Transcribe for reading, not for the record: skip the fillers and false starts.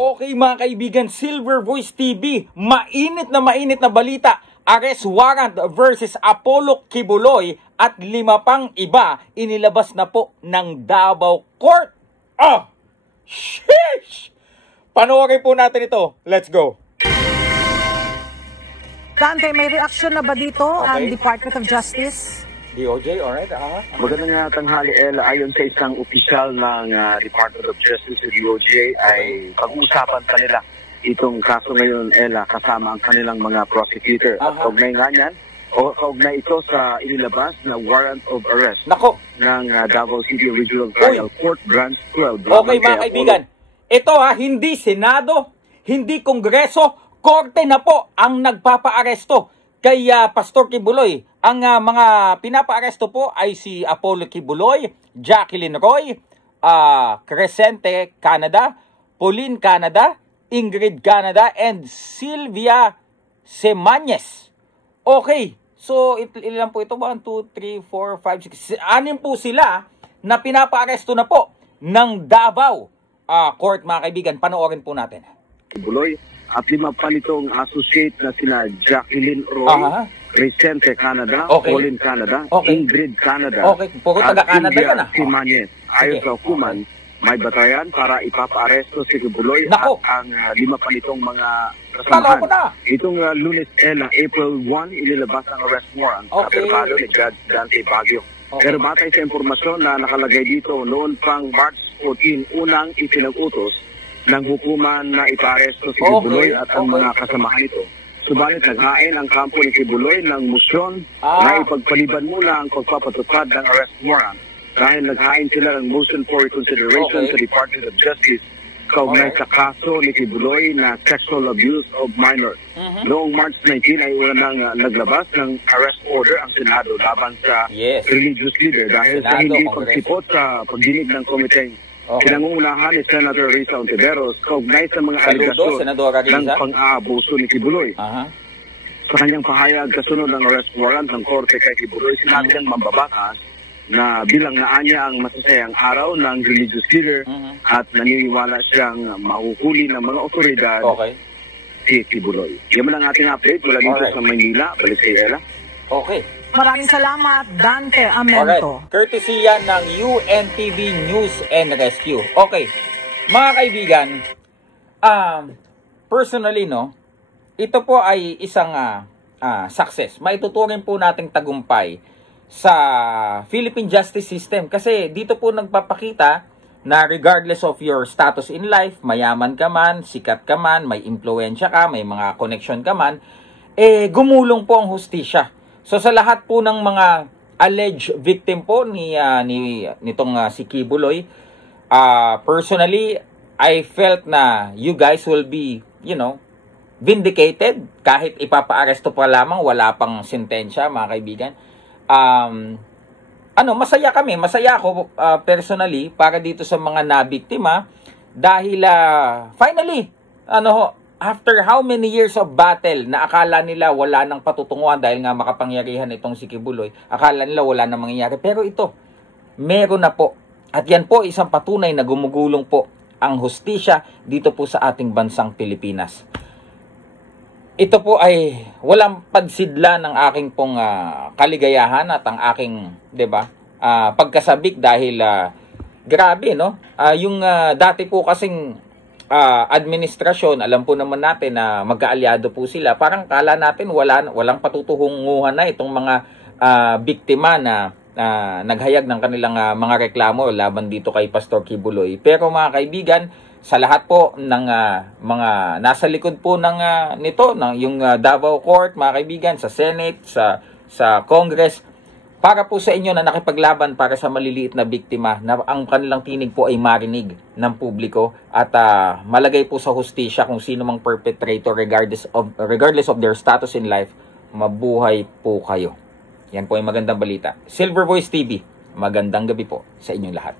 Okay mga kaibigan, Silver Voice TV, mainit na balita. Arrest warrant versus Apollo Kibuloy at 5 pang iba inilabas na po ng Davao Court. Sheesh! Panoorin po natin ito. Let's go. Dante, may reaction na ba dito ang Okay. Department of Justice? DOJ, alright? Magandang tanghali, Ella. Ayon sa isang opisyal ng Department of Justice sa DOJ ay pag-uusapan pa nila itong kaso ngayon, Ella, kasama ang kanilang mga prosecutor. At kaugnay nga yan, kaugnay ito sa inilabas na warrant of arrest Nako. ng Davao City Regional Trial Court Branch 12. Okay mga kaibigan, ito hindi Senado, hindi Kongreso, Korte na po ang nagpapaaresto kay Pastor Kibuloy. Ang mga pinapaaresto po ay si Apollo Kibuloy, Jacqueline Roy, Crescente Canada, Pauline Canada, Ingrid Canada, and Sylvia Semañez. Okay, so ilan po ito? 1, 2, 3, 4, 5, 6. 6 po sila na pinapaaresto na po ng Davao Court mga kaibigan. Panoorin po natin. Kibuloy at 5 pa nitong associate na sina Jacqueline Roy, Crescente Canada, Okay. Pauline Canada, Okay. Ingrid Canada, Okay, puro taga-Canada yan, Semañez. Ayon Sige. sa hukuman, may batayan para ipapaaresto si Kibuloy Nako. at ang 5 pa nitong mga Kala ko kasamahan. na. Itong Lunes, April 1, inilabas ang arrest warrant sa Okay. perpalo ni Judge Dante Baguio. Okay. Pero batay sa impormasyon na nakalagay dito, noon pang March 14, unang ipinag-utos ng hukuman na ipaaresto si Okay. Kibuloy at ang Okay. mga kasamahan nito. Subalit naghain ang kampo ni Kibuloy ng musyon na ipagpaliban muna ang pagpapatupad ng arrest warrant dahil naghain sila ng motion for reconsideration Okay. sa Department of Justice kaugnay sa kaso ni Kibuloy na sexual abuse of minors. Noong March 19 ay una nang naglabas ng arrest order ang Senado laban sa Yes. religious leader dahil sa Senado, hindi Kongreso. pagsipot sa pagdinig ng komiteng Okay. pinangungunahan ni Senator Risa Ontiveros kaugnay sa mga Saludo, aligasyon Senadora ng Risa. pang-aabuso ni Kibuloy. Sa kanyang pahayag kasunod ng arrest warrant ng korte kay Kibuloy, sinabi ng mambabatas na bilang naanya ang masasayang araw ng religious leader at naniniwala siyang mahuhuli ng mga otoridad Okay. si Kibuloy. Yan man ang ating update mula dito Alright. sa Maynila. Balik sa Ella. Okay. Maraming salamat, Dante Alright. Amento. Courtesy yan ng UNTV News and Rescue. Okay. Mga kaibigan, personally, no, ito po ay isang success. Maituturing po nating tagumpay sa Philippine Justice System. Kasi dito po nagpapakita na regardless of your status in life, mayaman ka man, sikat ka man, may impluensya ka, may mga connection ka man, gumulong po ang hustisya. So sa lahat po ng mga alleged victim po nitong si Kibuloy, personally, I felt na you guys will be, vindicated kahit ipapaaresto pa lamang, wala pang sentensya, mga kaibigan. Masaya kami, masaya ako personally para dito sa mga nabiktima dahil finally, after how many years of battle na akala nila wala nang patutunguhan dahil nga makapangyarihan itong si Kibuloy, akala nila wala nang mangyayari. Pero ito, meron na po. At yan po isang patunay na gumugulong po ang hustisya dito po sa ating bansang Pilipinas. Ito po ay walang pagsidla ng aking pong kaligayahan at ang aking, 'di ba? Pagkasabik dahil grabe, no? Yung dati po kasing administrasyon, alam po naman natin na magkaalyado po sila. Parang kala natin walang patutunguhan na itong mga biktima na naghayag ng kanilang mga reklamo laban dito kay Pastor Kibuloy. Pero mga kaibigan, sa lahat po ng mga nasa likod po ng yung Davao Court, mga kaibigan, sa Senate, sa Congress, para po sa inyo na nakipaglaban para sa maliliit na biktima na ang kanilang tinig po ay marinig ng publiko at malagay po sa hustisya kung sino mang perpetrator regardless of their status in life, mabuhay po kayo. Yan po ay magandang balita. Silver Voice TV, magandang gabi po sa inyong lahat.